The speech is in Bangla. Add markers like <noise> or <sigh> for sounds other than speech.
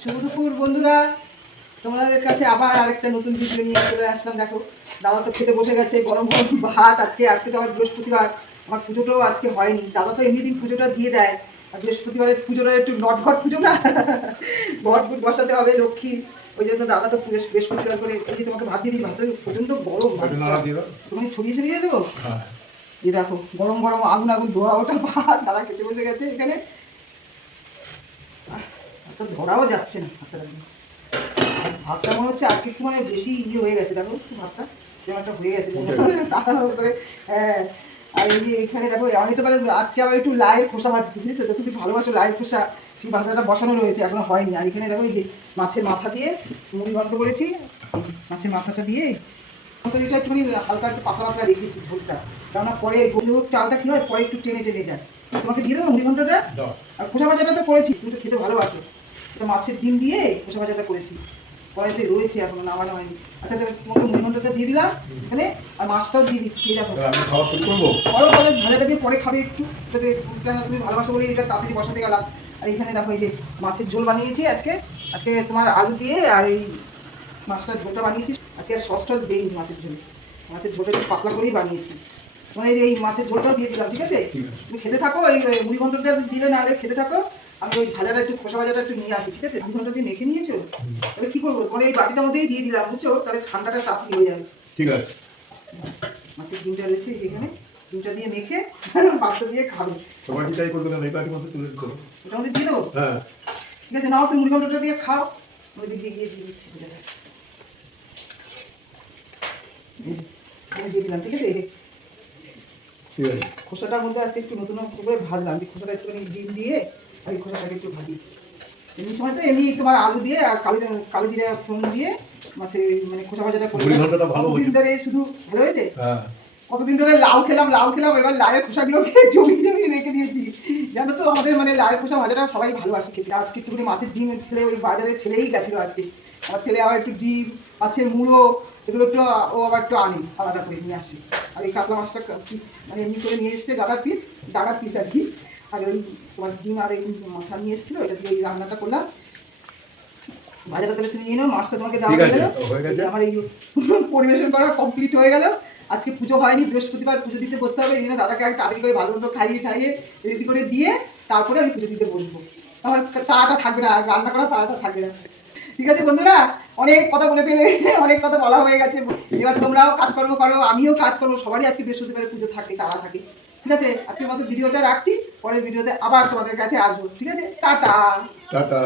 শুভ দুপুর বন্ধুরা তোমাদের কাছে আবার আরেকটা নতুন ভিডিও নিয়ে চলে আসলাম। দেখো দাদা তো খেতে বসে গেছে গরম গরম ভাত আজকে আজকে তো আবার বৃহস্পতিবার আমার পুজোটাও আজকে হয়নি। দাদা তো এমনি দিন পুজোটা দিয়ে দেয় আর বৃহস্পতিবারের পুজোটা একটু নটঘট পুজো না? ঘট বসাতে হবে লক্ষ্মী ওই জন্য দাদা তো বৃহস্প- বৃহস্পতিবার করে এই যে তোমাকে ভাত দিয়ে দিই ভাতটা প্রচণ্ড গরম তুমি ছড়িয়ে ছড়িয়ে দেবো? হ্যাঁ। এই দেখো গরম গরম আগুন আগুন ধোয়া ওটা ভাত দাদা খেতে বসে গেছে এখানে। ভাতটা ধরাও যাচ্ছে না ভাতটা। ভাতটা মনে হচ্ছে আজকে একটু মানে বেশি ইয়ে হয়ে গেছে দেখো একটু ভাতটা। কেমন একটা হয়ে গেছে। করে হ্যাঁ। আর এই যে এখানে দেখো আমি তো মানে আজকে আবার একটু লাইয়ের খোসা ভাজছি বুঝেছ? তো তুমি ভালোবাসো লাইয়ের খোসা সেই ভাষাটা বসানো রয়েছে এখনও হয়নি। আর এখানে দেখো এই যে মাছের মাথা দিয়ে মুড়ি ঘন্ট করেছি। মাছের মাথাটা দিয়ে এটা একটুখানি হালকা একটু পাতলা পাতলা রেখেছি ঝোলটা। কেননা পরে গোবিন্দভোগ চালটা কি হয় পরে একটু টেনে টেনে যায়। তোমাকে দিয়ে দেবো মুড়ি ঘন্টটা? আর খোসা ভাজাটা তো করেছি তুমি তো খেতে ভালোবাসো। এটা মাছের ডিম দিয়ে খোসা ভাজাটা করেছি। কড়াইতে রয়েছে এখনও নামানো হয়নি। আচ্ছা তাহলে তোমাকে মুড়ি দিয়ে দিলাম এখানে আর মাছটাও দিয়ে দিচ্ছি দেখো। করব? বড় ভাজাটা দিয়ে পরে খাবে একটু। যাতে কেন তুমি ভালোবাসো বলে এটা তাড়াতাড়ি বসাতে গেলাম। আর এখানে দেখো এই যে মাছের ঝোল বানিয়েছি আজকে। আজকে তোমার আলু দিয়ে আর এই মাছটার ঝোলটা বানিয়েছি। আজকে আর সস টস দিইনি মাছের ঝোলে। মাছের ঝোলটা একটু পাতলা করেই বানিয়েছি। মানে এই এই মাছের ঝোলটাও দিয়ে দিলাম ঠিক আছে? তুমি খেতে থাকো এই ওই মুড়ি দিলে না খেতে থাকো। আমি ওই ভাজাটা একটু খোসা ভাজাটা একটু নিয়ে আসি ঠিক আছে? মুড়ি ঘণ্টা দিয়ে মেখে নিয়েছো? তাহলে কী করব? মানে এই বাটিটার মধ্যেই দিয়ে দিলাম বুঝছ? তাহলে ঠান্ডাটা তাড়াতাড়ি হয়ে যাবে। ঠিক আছে। মাছের ডিমটা রয়েছে এখানে। ডিমটা দিয়ে মেখে <laughs> পাত্র দিয়ে খাবে। সবাই কি চাই করবে না? এই বাটির মধ্যে তুলে দিতে। ওটার মধ্যে দিয়ে দেবো? হ্যাঁ। ঠিক আছে নাও তুমি মুড়ি ঘন্টটা দিয়ে খাও। ওই দিকে গিয়ে দিয়ে দিচ্ছি দিয়ে দিলাম ঠিক আছে? এই ঠিক আছে। খোসাটার মধ্যে আজকে একটু নতুন করে ভাজলাম। যে খোসাটা একটুখানি ডিম দিয়ে আর একটু ভাজি এমনি সময় তো এমনি তোমার আলু দিয়ে আর কালো কালো জিরা ফোড়ন দিয়ে মাছের মানে খোসা ভাজাটা করে কতদিন ধরে শুধু ভালো হয়েছে? হ্যাঁ। কতদিন ধরে লাউ খেলাম লাউ খেলাম এবার লাউয়ের খোসাগুলোকে <laughs> জমিয়ে জমিয়ে রেখে দিয়েছি। জানো তো আমাদের মানে লাউয়ের খোসা ভাজাটা সবাই ভালোবাসে খেতে। আজকে একটুখানি মাছের ডিম ছেলে ওই বাজারে ছেলেই গেছিল আজকে। আমার ছেলে আবার একটু ডিম মাছের মুড়ো এগুলো একটু ও আবার একটু আনে আলাদা করে নিয়ে আসে। আর এই কাতলা মাছটা পিস মানে এমনি করে নিয়ে এসছে গাদার পিস ডাগার পিস আর কি। আর ওই তোমার ডিম আর এই মাথা নিয়ে এসেছিল এটা দিয়ে রান্নাটা করলাম। ভাজাটা তাহলে তুমি নিয়ে নাও মাছটা তোমাকে দেওয়া হয়ে গেল। আমার এই পরিবেশন করা কমপ্লিট হয়ে গেল। আজকে পুজো হয়নি বৃহস্পতিবার পুজো দিতে বসতে হবে এই জন্য দাদাকে আগে তাড়াতাড়ি করে ভালো মতো খাইয়ে খাইয়ে রেডি করে দিয়ে তারপরে আমি পুজো দিতে বসবো। আমার তাড়াটা থাকবে না রান্না করা তাড়াটা থাকবে না। ঠিক আছে বন্ধুরা অনেক কথা বলে ফেলে অনেক কথা বলা হয়ে গেছে। এবার তোমরাও কাজকর্ম করো আমিও কাজ করব সবারই আজকে বৃহস্পতিবারে পুজো থাকে তারা থাকে। ঠিক আছে আজকের মতো ভিডিওটা রাখছি। পরের ভিডিওতে আবার তোমাদের কাছে আসব। ঠিক আছে? টাটা। টাটা।